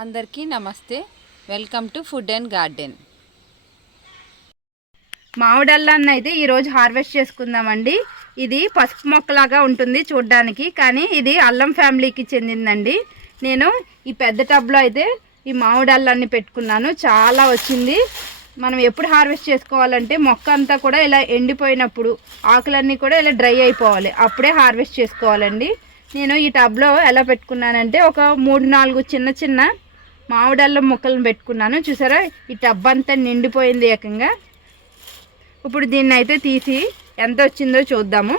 అందరికీ నమస్తే. Welcome to food and garden. మామిడి అల్లాన్ని అయితే ఈరోజు హార్వెస్ట్ చేసుకుందామండి. ఇది పసుపు మొక్కలాగా ఉంటుంది చూడ్డానికి, కానీ ఇది అల్లం ఫ్యామిలీకి చెందిందండి. నేను ఈ పెద్ద టబ్లో అయితే ఈ మామిడి అల్లాన్ని పెట్టుకున్నాను. చాలా వచ్చింది. మనం ఎప్పుడు హార్వెస్ట్ చేసుకోవాలంటే మొక్క అంతా కూడా ఇలా ఎండిపోయినప్పుడు, ఆకులన్నీ కూడా ఇలా డ్రై అయిపోవాలి, అప్పుడే హార్వెస్ట్ చేసుకోవాలండి. నేను ఈ టబ్లో ఎలా పెట్టుకున్నానంటే ఒక 3-4 చిన్న చిన్న మామిడల్లం మొక్కలను పెట్టుకున్నాను. చూసారా, ఈ టబ్ అంతా నిండిపోయింది ఏకంగా. ఇప్పుడు దీన్ని అయితే తీసి ఎంత వచ్చిందో చూద్దాము.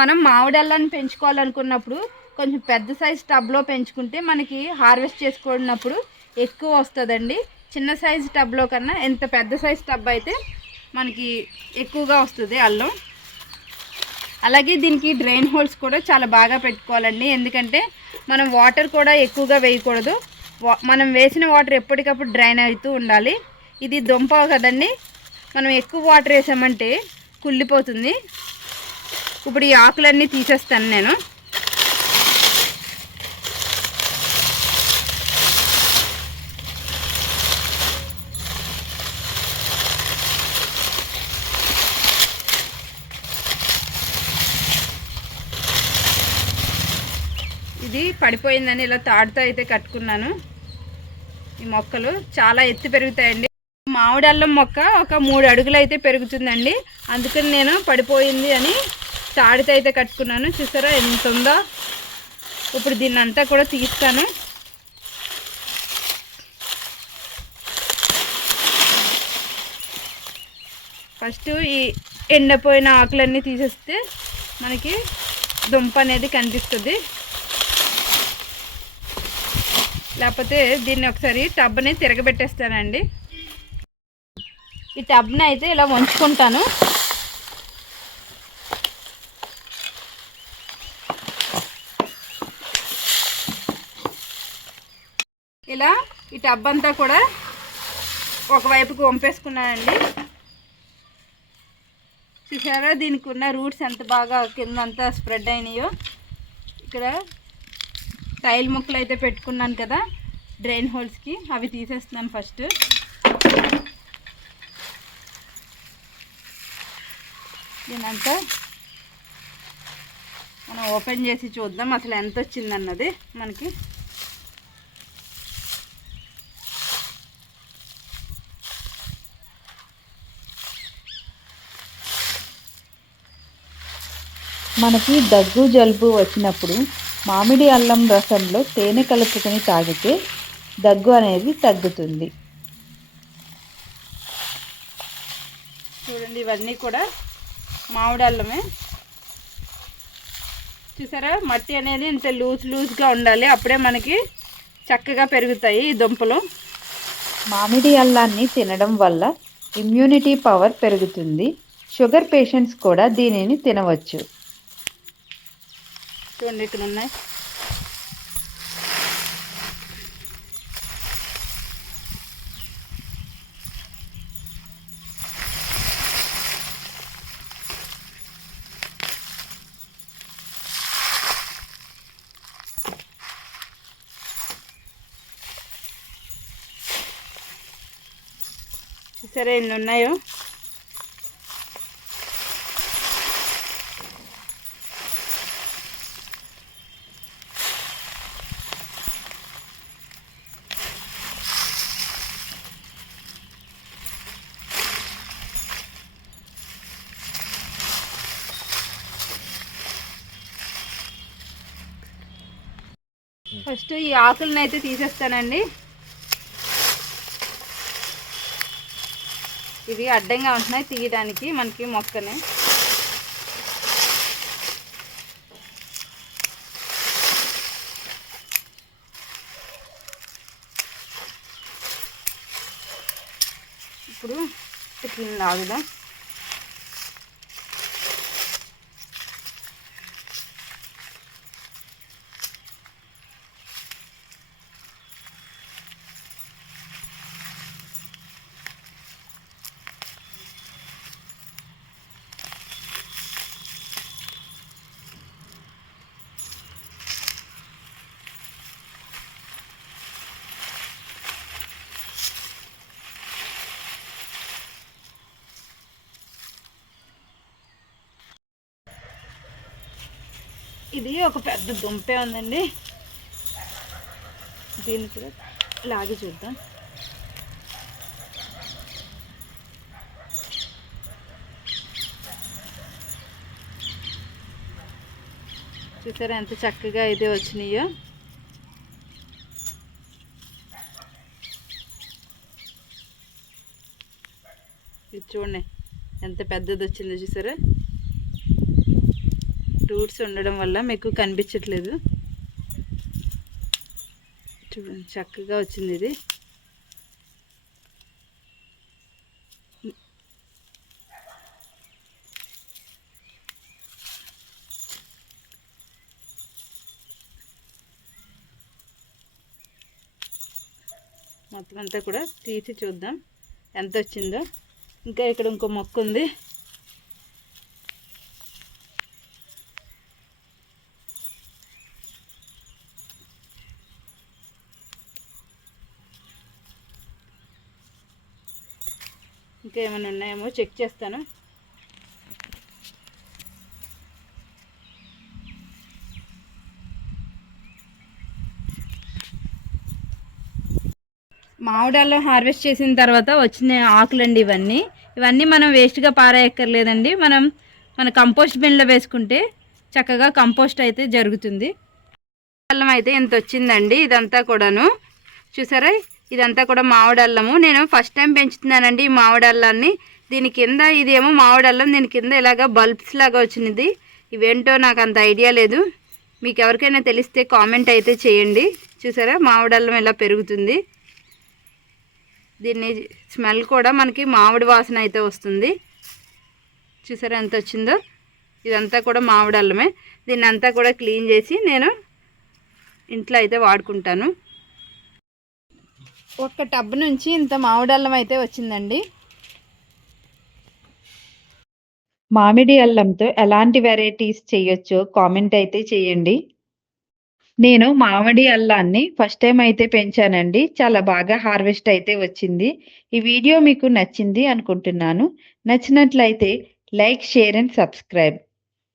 మనం మామిడల్లాన్ని పెంచుకోవాలనుకున్నప్పుడు కొంచెం పెద్ద సైజ్ టబ్లో పెంచుకుంటే మనకి హార్వెస్ట్ చేసుకున్నప్పుడు ఎక్కువ వస్తుందండి. చిన్న సైజ్ టబ్లో కన్నా ఎంత పెద్ద సైజ్ టబ్ అయితే మనకి ఎక్కువగా వస్తుంది అల్లం. అలాగే దీనికి డ్రైన్ హోల్స్ కూడా చాలా బాగా పెట్టుకోవాలండి, ఎందుకంటే మనం వాటర్ కూడా ఎక్కువగా వేయకూడదు. మనం వేసిన వాటర్ ఎప్పటికప్పుడు డ్రైన్ అవుతూ ఉండాలి. ఇది దుంప కదండి, మనం ఎక్కువ వాటర్ వేసామంటే కుళ్ళిపోతుంది. ఇప్పుడు ఈ ఆకులన్నీ తీసేస్తాను నేను. ఇది పడిపోయిందని ఇలా తాడుతో అయితే కట్టుకున్నాను. ఈ మొక్కలు చాలా ఎత్తు పెరుగుతాయండి. మామిడి అల్లం మొక్క ఒక 3 అడుగులు అయితే పెరుగుతుందండి, అందుకని నేను పడిపోయింది అని తాడుతో అయితే కట్టుకున్నాను. చూసారా ఎంత ఉందో. ఇప్పుడు దీన్ని అంతా కూడా తీస్తాను. ఫస్ట్ ఈ ఎండిపోయిన ఆకులన్నీ తీసేస్తే మనకి దుంప అనేది కనిపిస్తుంది. లేకపోతే దీన్ని ఒకసారి టబ్ని తిరగబెట్టేస్తానండి. ఈ టబ్ని అయితే ఇలా వంచుకుంటాను. ఇలా ఈ టబ్ అంతా కూడా ఒకవైపుకి వంపేసుకున్నానండి. చూసారా దీనికి ఉన్న రూట్స్ ఎంత బాగా కిందంతా స్ప్రెడ్ అయినాయో. ఇక్కడ టైల్ ముక్కలు అయితే పెట్టుకున్నాను కదా డ్రైన్ హోల్స్కి, అవి తీసేస్తున్నాను ఫస్ట్. దీనంతా మనం ఓపెన్ చేసి చూద్దాం అసలు ఎంత వచ్చిందన్నది మనకి. మనకి దగ్గు జలుబు వచ్చినప్పుడు మామిడి అల్లం రసంలో తేనె కలుపుకొని తాగితే దగ్గు అనేది తగ్గుతుంది. చూడండి ఇవన్నీ కూడా మామిడి అల్లమే. చూసారా మట్టి అనేది ఇంత లూజ్గా ఉండాలి, అప్పుడే మనకి చక్కగా పెరుగుతాయి ఈ దుంపలు. మామిడి అల్లాన్ని తినడం వల్ల ఇమ్యూనిటీ పవర్ పెరుగుతుంది. షుగర్ పేషెంట్స్ కూడా దీనిని తినవచ్చు. చూడండి ఇక్కడ ఉన్నాయి. చూసారా ఎన్ని ఉన్నాయో. ఫస్ట్ ఈ ఆకులను అయితే తీసేస్తానండి. ఇవి అడ్డంగా ఉంటున్నాయి తీయడానికి మనకి మొక్కని. ఇప్పుడు ఇట్లా లాగుదాం. ఇది ఒక పెద్ద దుంపే ఉందండి, దీన్ని కూడా లాగి చూద్దాం. చూసారా ఎంత చక్కగా అయితే వచ్చినాయో. ఇది చూడండి ఎంత పెద్దది వచ్చిందో చూసారా. రూట్స్ ఉండడం వల్ల మీకు కనిపించట్లేదు. చూడండి చక్కగా వచ్చింది ఇది. మొత్తం అంతా కూడా తీసి చూద్దాం ఎంత వచ్చిందో. ఇంకా ఇక్కడ ఇంకో మొక్క ఉంది. ఇంకా ఏమైనా ఉన్నాయేమో చెక్ చేస్తాను. మామిడాల్లో హార్వెస్ట్ చేసిన తర్వాత వచ్చిన ఆకులండి ఇవన్నీ మనం వేస్ట్గా పారేయక్కర్లేదండి. మన కంపోస్ట్ బిన్లో వేసుకుంటే చక్కగా కంపోస్ట్ అయితే జరుగుతుంది. అల్లం అయితే ఇంత వచ్చిందండి. ఇదంతా కూడాను చూసారా, ఇదంతా కూడా మామిడల్లము. నేను ఫస్ట్ టైం పెంచుతున్నానండి ఈ మామిడల్లాన్ని. దీని కింద ఇదేమో మామిడల్లం, దీని కింద ఇలాగ బల్బ్స్ లాగా వచ్చినది. ఇవేంటో నాకు అంత ఐడియా లేదు. మీకు ఎవరికైనా తెలిస్తే కామెంట్ అయితే చేయండి. చూసారా మామిడల్లం ఇలా పెరుగుతుంది. దీన్ని స్మెల్ కూడా మనకి మామిడి వాసన అయితే వస్తుంది. చూసారా ఎంత వచ్చిందో. ఇదంతా కూడా మామిడి అల్లమే. దీన్ని అంతా కూడా క్లీన్ చేసి నేను ఇంట్లో అయితే వాడుకుంటాను. ఒక టబ్ నుంచి ఇంత మామిడి అల్లం అయితే వచ్చిందండి. మామిడి అల్లంతో ఎలాంటి వెరైటీస్ చేయొచ్చో కామెంట్ అయితే చేయండి. నేను మామిడి అల్లాన్ని ఫస్ట్ టైం అయితే పెంచానండి. చాలా బాగా హార్వెస్ట్ అయితే వచ్చింది. ఈ వీడియో మీకు నచ్చింది అనుకుంటున్నాను. నచ్చినట్లయితే లైక్, షేర్ అండ్ సబ్స్క్రైబ్.